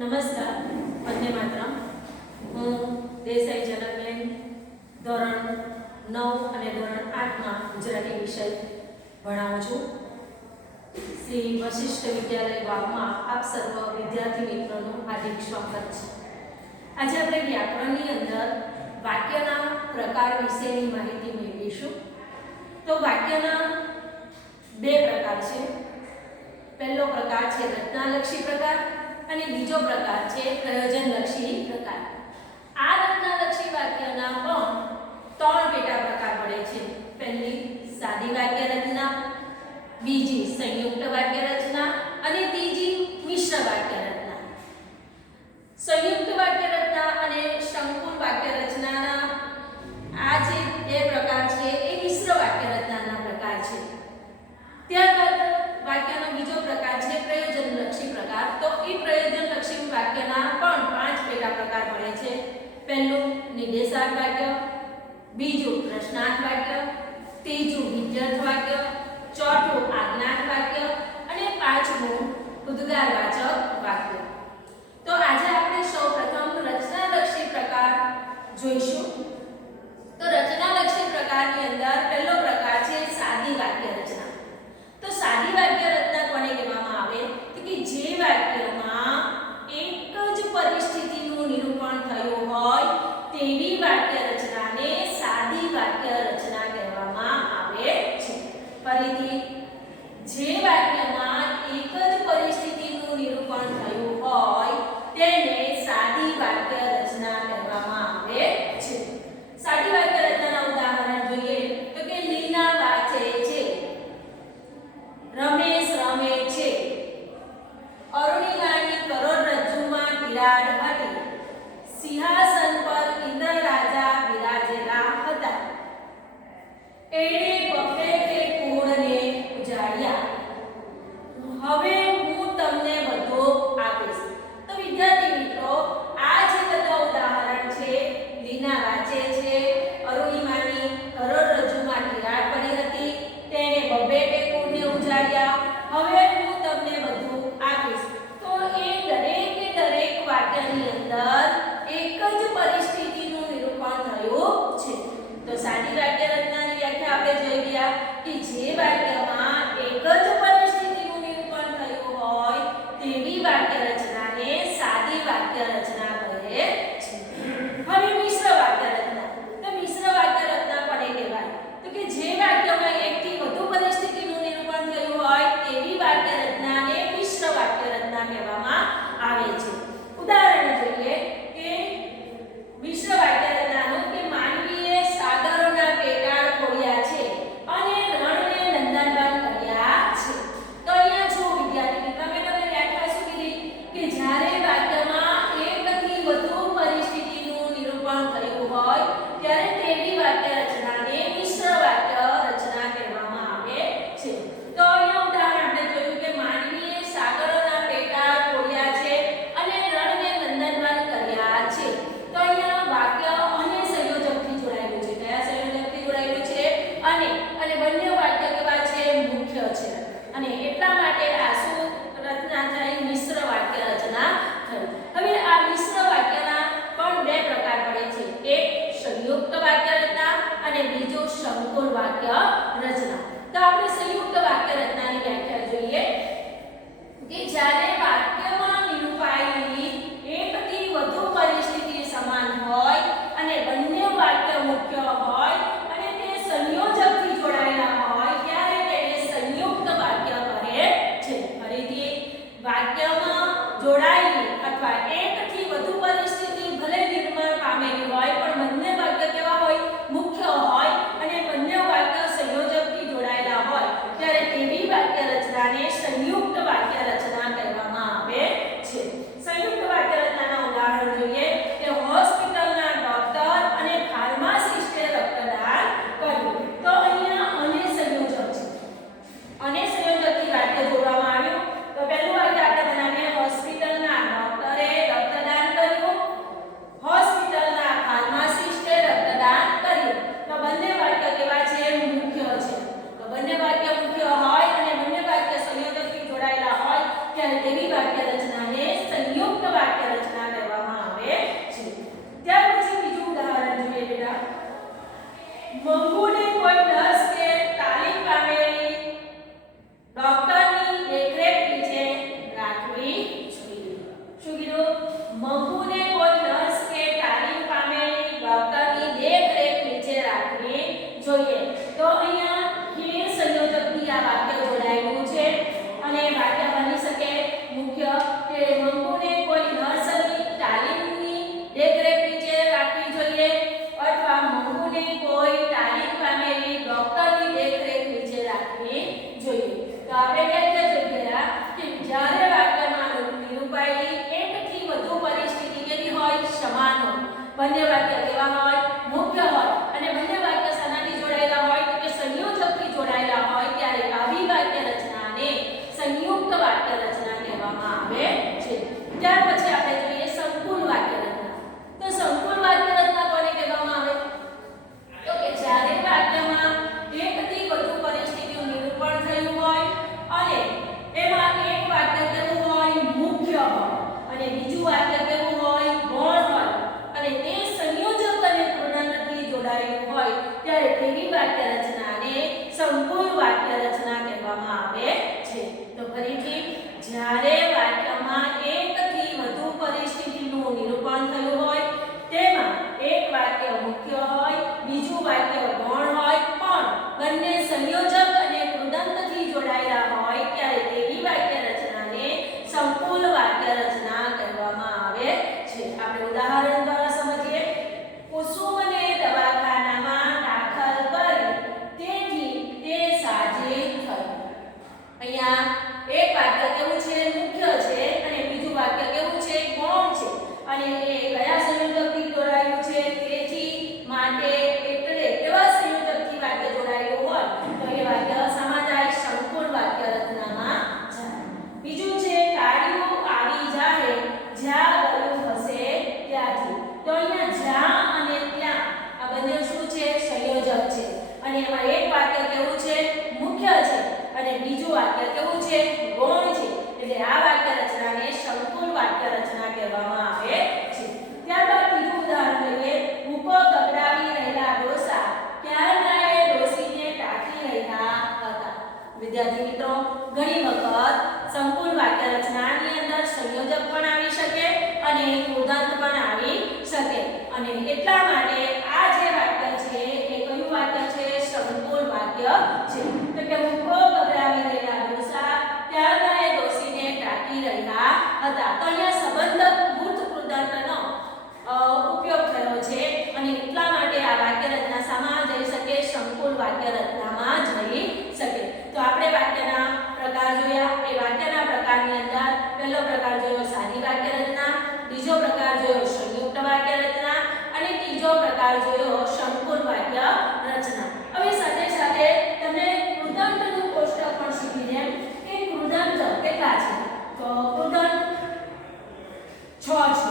નમસ્કાર, વંદે માતરમ. હું દેસાઈ જનકબેન, ધોરણ નવ અને ધોરણ આઠમાં ગુજરાતી વિષય ભણાવું છું. શ્રી વશિષ્ઠ વિદ્યાલય વાગમાં આપ સર્વ વિદ્યાર્થી મિત્રોનું હાર્દિક સ્વાગત છે. આજે આપણે વ્યાકરણની અંદર વાક્યના પ્રકાર વિશેની માહિતી મેળવીશું. તો વાક્યના બે પ્રકાર છે. પહેલો પ્રકાર છે રચનાલક્ષી પ્રકાર અને બીજો પ્રકાર છે પ્રયોજનલક્ષી પ્રકાર. આ રચનાલક્ષી વાક્યના પણ ત્રણ પેટા પ્રકાર પડે છે. પહેલી સાદી વાક્ય રચના બીજી સંયુક્ત વાક્ય પહેલું નિર્દેશાર્થ વાક્ય બીજું પ્રશ્નાર્થ વાક્ય ત્રીજું વિદ્યાર્થ વાક્ય વાક્ય રચના oi એમાં એક વાક્ય કેવું છે? મુખ્ય છે. અને બીજું વાક્ય કેવું છે? ગૌણ છે. એટલે આ વાક્ય રચનાને સંકુલ વાક્ય રચના કહેવામાં આવે છે. ત્યારબાદ ત્રીજું ઉદાહરણ લઈએ. ભૂકો ગગડાવી રહેલા ડોસા ક્યારનાએ ડોસીને ટાંકી રહ્યા હતા? વિદ્યાર્થી મિત્રો, ઘણી વખત સંકુલ વાક્ય રચનાની અંદર સંયોજક પણ આવી શકે અને ઉદાહરણ પણ આવી શકે. અને એટલા માટે આપણે વાક્યના પ્રકાર જોયા. એ વાક્યના પ્રકારની અંદર પહેલો પ્રકાર જોયો સાદી વાક્ય રચના બીજો પ્રકાર જોયો સંયુક્ત વાક્ય રચના અને ત્રીજો પ્રકાર જોયો કેટલા છે તો ટોટલ છ છે